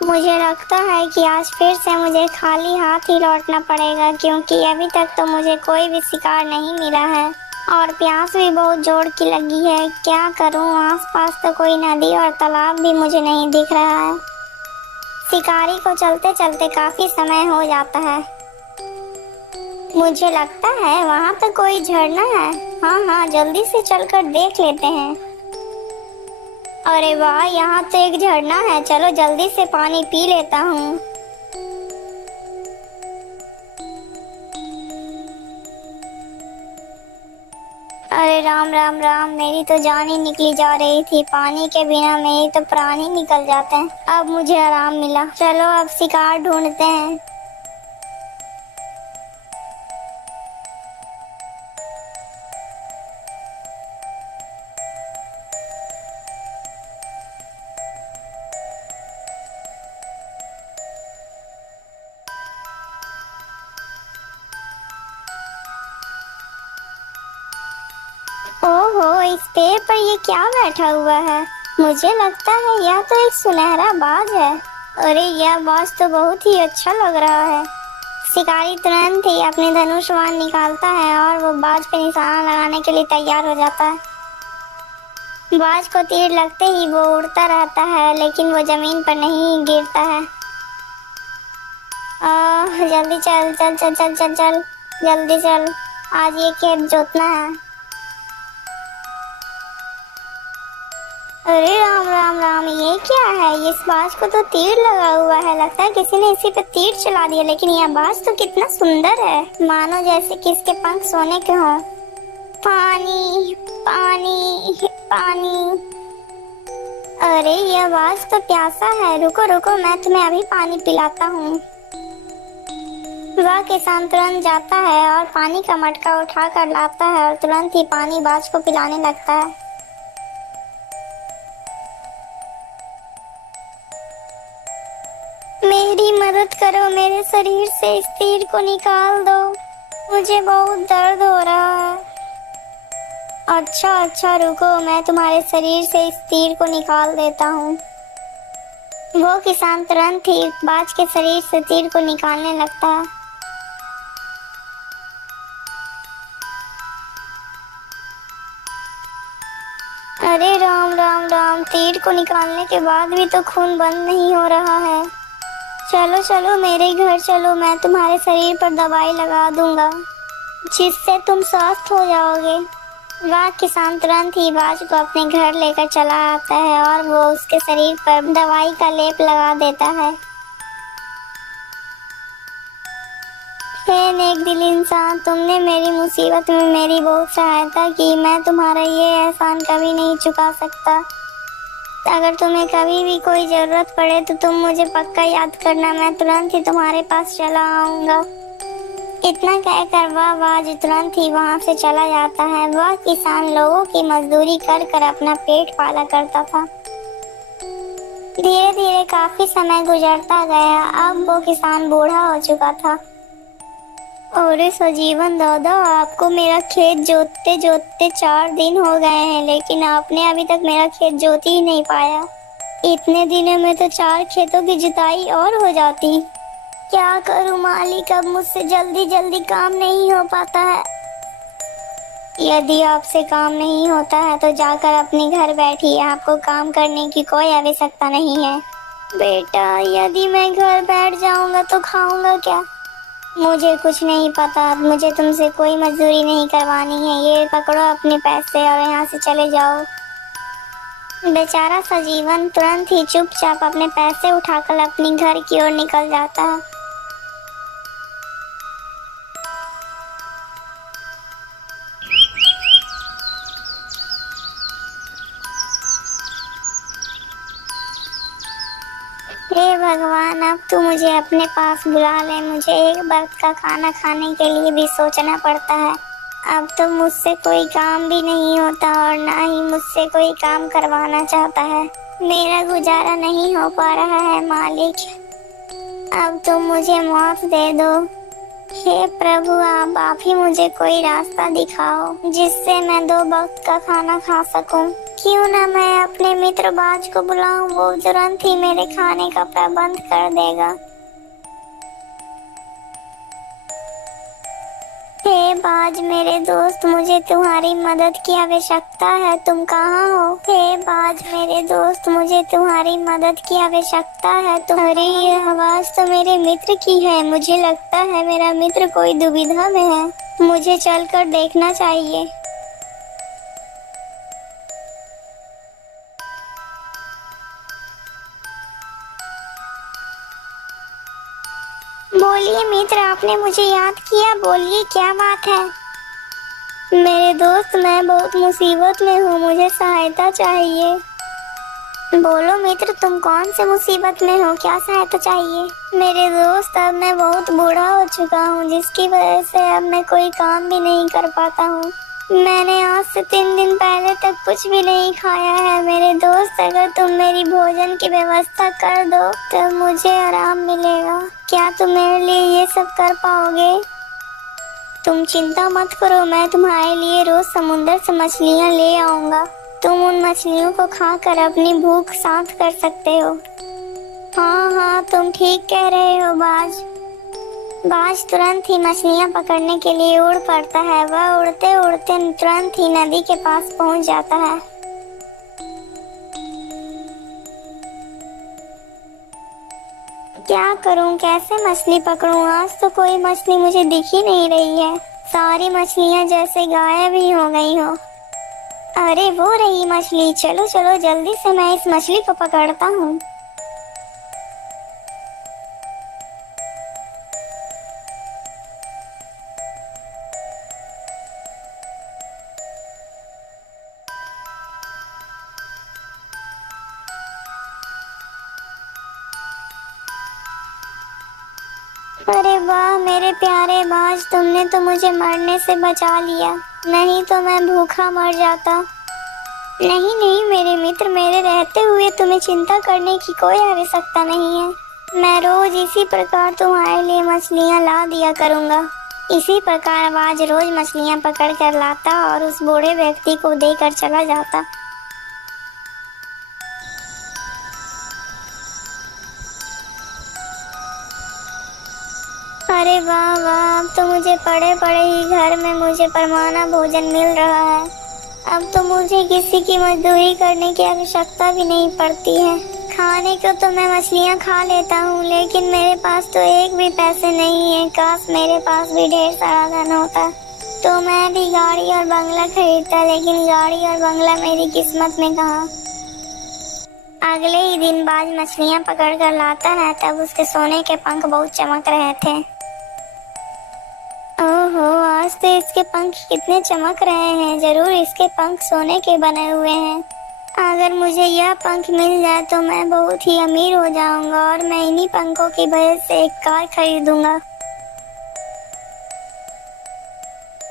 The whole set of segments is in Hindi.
मुझे लगता है कि आज फिर से मुझे खाली हाथ ही लौटना पड़ेगा, क्योंकि अभी तक तो मुझे कोई भी शिकार नहीं मिला है और प्यास भी बहुत जोर की लगी है। क्या करूं, आसपास तो कोई नदी और तालाब भी मुझे नहीं दिख रहा है। शिकारी को चलते चलते काफी समय हो जाता है। मुझे लगता है वहां पर कोई झरना है। हाँ हाँ, जल्दी से चलकर देख लेते हैं। अरे वाह, यहाँ तो एक झरना है। चलो जल्दी से पानी पी लेता हूँ। अरे राम राम राम, मेरी तो जान ही निकली जा रही थी। पानी के बिना मेरी तो प्राण ही निकल जाते हैं। अब मुझे आराम मिला। चलो अब शिकार ढूंढते हैं। ओहो, इस पेड़ पर ये क्या बैठा हुआ है? मुझे लगता है यह तो एक सुनहरा बाज है। अरे यह बाज तो बहुत ही अच्छा लग रहा है। शिकारी तुरंत ही अपने धनुष बाण निकालता है और वो बाज पे निशाना लगाने के लिए तैयार हो जाता है। बाज को तीर लगते ही वो उड़ता रहता है, लेकिन वो जमीन पर नहीं गिरता है। जल्दी चल चल चल चल चल चल, जल्दी चल, आज ये खेत जोतना है। अरे राम राम राम, ये क्या है? इस बाज को तो तीर लगा हुआ है। लगता है किसी ने इसी पे तीर चला दिया। लेकिन यह बाज तो कितना सुंदर है, मानो जैसे कि इसके पंख सोने के हों। पानी पानी पानी। अरे यह बाज तो प्यासा है। रुको रुको, मैं तुम्हें अभी पानी पिलाता हूँ। वह किसान तुरंत जाता है और पानी का मटका उठा कर लाता है और तुरंत ही पानी बाज को पिलाने लगता है। मेरी मदद करो, मेरे शरीर से इस तीर को निकाल दो। मुझे बहुत दर्द हो रहा है। अच्छा अच्छा, रुको, मैं तुम्हारे शरीर से इस तीर को निकाल देता हूँ। वो किसान तुरंत ही बाज के शरीर से तीर को निकालने लगता है। अरे राम राम राम, तीर को निकालने के बाद भी तो खून बंद नहीं हो रहा है। चलो चलो मेरे घर चलो, मैं तुम्हारे शरीर पर दवाई लगा दूंगा जिससे तुम स्वस्थ हो जाओगे। वह किसान तुरंत ही बाज को अपने घर लेकर चला आता है और वो उसके शरीर पर दवाई का लेप लगा देता है। हे नेक दिल इंसान, तुमने मेरी मुसीबत में मेरी बहुत सहायता की। मैं तुम्हारा ये एहसान कभी नहीं चुका सकता। अगर तुम्हें कभी भी कोई जरूरत पड़े तो तुम मुझे पक्का याद करना। मैं तुरंत ही तुम्हारे पास चला आऊंगा। इतना कहकर वह बाज तुरंत ही वहां से चला जाता है। वह किसान लोगों की मजदूरी कर कर अपना पेट पाला करता था। धीरे धीरे काफी समय गुजरता गया। अब वो किसान बूढ़ा हो चुका था। अरे सजीवन दादा, आपको मेरा खेत जोतते जोतते 4 दिन हो गए हैं, लेकिन आपने अभी तक मेरा खेत जोत ही नहीं पाया। इतने दिनों में तो 4 खेतों की जुताई और हो जाती। क्या करूं मालिक, अब मुझसे जल्दी जल्दी काम नहीं हो पाता है। यदि आपसे काम नहीं होता है तो जाकर अपने घर बैठिए। आपको काम करने की कोई आवश्यकता नहीं है। बेटा, यदि मैं घर बैठ जाऊंगा तो खाऊंगा क्या? मुझे कुछ नहीं पता। मुझे तुमसे कोई मजदूरी नहीं करवानी है। ये पकड़ो अपने पैसे और यहाँ से चले जाओ। बेचारा सजीवन तुरंत ही चुपचाप अपने पैसे उठाकर अपने घर की ओर निकल जाता है। हे भगवान, अब तू मुझे अपने पास बुला ले। मुझे एक वक्त का खाना खाने के लिए भी सोचना पड़ता है। अब तो मुझसे कोई काम भी नहीं होता और ना ही मुझसे कोई काम करवाना चाहता है। मेरा गुजारा नहीं हो पा रहा है मालिक। अब तुम मुझे माफ दे दो। हे प्रभु, आप ही मुझे कोई रास्ता दिखाओ जिससे मैं 2 वक्त का खाना खा सकूं। क्यों ना मैं अपने मित्र बाज को बुलाऊं, वो तुरंत ही मेरे खाने का प्रबंध कर देगा। हे बाज मेरे दोस्त, मुझे तुम्हारी मदद की आवश्यकता है, तुम कहाँ हो? हे बाज मेरे दोस्त, मुझे तुम्हारी मदद की आवश्यकता है, तुम। अरे ये आवाज तो मेरे मित्र की है। मुझे लगता है मेरा मित्र कोई दुविधा में है। मुझे चलकर देखना चाहिए। बोलिए मित्र, आपने मुझे याद किया, बोलिए क्या बात है? मेरे दोस्त, मैं बहुत मुसीबत में हूँ, मुझे सहायता चाहिए। बोलो मित्र, तुम कौन से मुसीबत में हो, क्या सहायता चाहिए? मेरे दोस्त, अब मैं बहुत बूढ़ा हो चुका हूँ, जिसकी वजह से अब मैं कोई काम भी नहीं कर पाता हूँ। मैंने आज से 3 दिन पहले तक कुछ भी नहीं खाया है। मेरे दोस्त, अगर तुम मेरी भोजन की व्यवस्था कर दो तो मुझे आराम मिलेगा। क्या तुम मेरे लिए ये सब कर पाओगे? तुम चिंता मत करो, मैं तुम्हारे लिए रोज समुद्र से मछलियाँ ले आऊंगा। तुम उन मछलियों को खाकर अपनी भूख शांत कर सकते हो। हाँ हाँ, तुम ठीक कह रहे हो बाज। बाज तुरंत ही मछलियाँ पकड़ने के लिए उड़ पड़ता है। वह उड़ते उड़ते तुरंत ही नदी के पास पहुंच जाता है। क्या करूं, कैसे मछली पकड़ूं? आज तो कोई मछली मुझे दिख ही नहीं रही है। सारी मछलियाँ जैसे गायब ही हो गई हो। अरे वो रही मछली, चलो चलो जल्दी से मैं इस मछली को पकड़ता हूँ। अरे वाह मेरे प्यारे बाज, तुमने तो मुझे मरने से बचा लिया, नहीं तो मैं भूखा मर जाता। नहीं नहीं मेरे मित्र, मेरे रहते हुए तुम्हें चिंता करने की कोई आवश्यकता नहीं है। मैं रोज इसी प्रकार तुम्हारे लिए मछलियाँ ला दिया करूँगा। इसी प्रकार बाज रोज मछलियाँ पकड़ कर लाता और उस बूढ़े व्यक्ति को देकर चला जाता। अरे वाह वाह, अब तो मुझे पड़े पड़े ही घर में मुझे परमाना भोजन मिल रहा है। अब तो मुझे किसी की मजदूरी करने की आवश्यकता भी नहीं पड़ती है। खाने को तो मैं मछलियाँ खा लेता हूँ, लेकिन मेरे पास तो एक भी पैसे नहीं है। काश मेरे पास भी ढेर सारा धन होता तो मैं भी गाड़ी और बंगला खरीदता, लेकिन गाड़ी और बंगला मेरी किस्मत में कहाँ। अगले ही दिन बाज मछलियाँ पकड़ कर लाता है, तब उसके सोने के पंख बहुत चमक रहे थे। ओहो, आज तो इसके पंख कितने चमक रहे हैं। जरूर इसके पंख सोने के बने हुए हैं। अगर मुझे यह पंख मिल जाए तो मैं बहुत ही अमीर हो जाऊंगा और मैं इन्हीं पंखों की वजह से एक कार खरीदूंगा।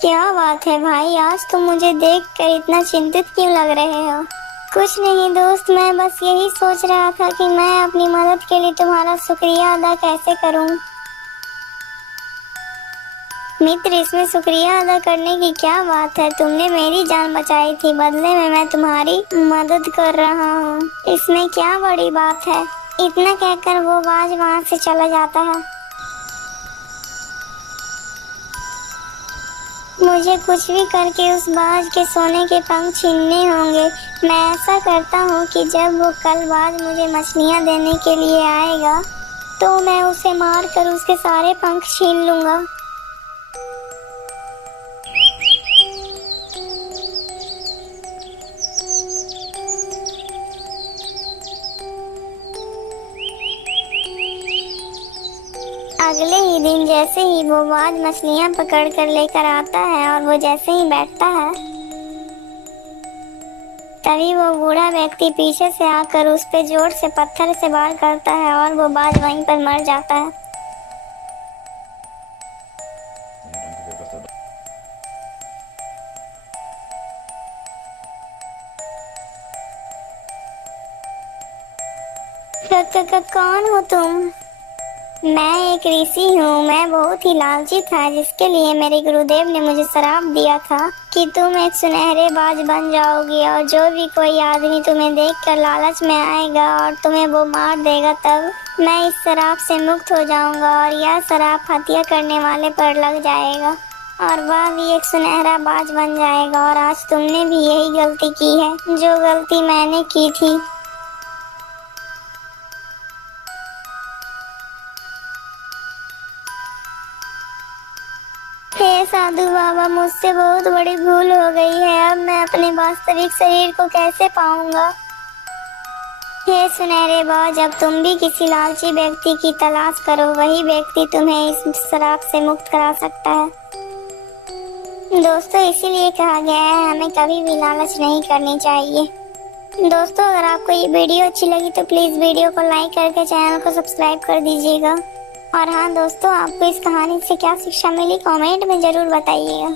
क्या बात है भाई, आज तुम मुझे देखकर इतना चिंतित क्यों लग रहे हो? कुछ नहीं दोस्त, मैं बस यही सोच रहा था कि मैं अपनी मदद के लिए तुम्हारा शुक्रिया अदा कैसे करूं। मित्र, इसमें शुक्रिया अदा करने की क्या बात है? तुमने मेरी जान बचाई थी, बदले में मैं तुम्हारी मदद कर रहा हूँ, इसमें क्या बड़ी बात है? इतना कहकर वो बाज वहाँ से चला जाता है। मुझे कुछ भी करके उस बाज के सोने के पंख छीनने होंगे। मैं ऐसा करता हूँ कि जब वो कल बाज मुझे मछलियाँ देने के लिए आएगा तो मैं उसे मार कर उसके सारे पंख छीन लूंगा। अगले ही दिन जैसे ही वो बाज मछलियाँ पकड़ कर लेकर आता है और वो जैसे ही बैठता है, तभी वो बूढ़ा व्यक्ति पीछे से आकर उस पे जोर से पत्थर से वार करता है और वो बाज वहीं पर मर जाता है। कौन हो तुम? मैं एक ऋषि हूँ। मैं बहुत ही लालची था, जिसके लिए मेरे गुरुदेव ने मुझे श्राप दिया था कि तुम एक सुनहरे बाज बन जाओगी और जो भी कोई आदमी तुम्हें देखकर लालच में आएगा और तुम्हें वो मार देगा, तब मैं इस श्राप से मुक्त हो जाऊंगा और यह श्राप हत्या करने वाले पर लग जाएगा और वह भी एक सुनहरा बाज बन जाएगा। और आज तुमने भी यही गलती की है जो गलती मैंने की थी। हे साधु बाबा, मुझसे बहुत बड़ी भूल हो गई है। अब मैं अपने वास्तविक शरीर को कैसे पाऊंगा? हे सुनहरे बाज, अब तुम भी किसी लालची व्यक्ति की तलाश करो। वही व्यक्ति तुम्हें इस श्राप से मुक्त करा सकता है। दोस्तों, इसीलिए कहा गया है हमें कभी भी लालच नहीं करनी चाहिए। दोस्तों, अगर आपको ये वीडियो अच्छी लगी तो प्लीज़ वीडियो को लाइक करके चैनल को सब्सक्राइब कर दीजिएगा। और हाँ दोस्तों, आपको इस कहानी से क्या शिक्षा मिली कमेंट में ज़रूर बताइएगा।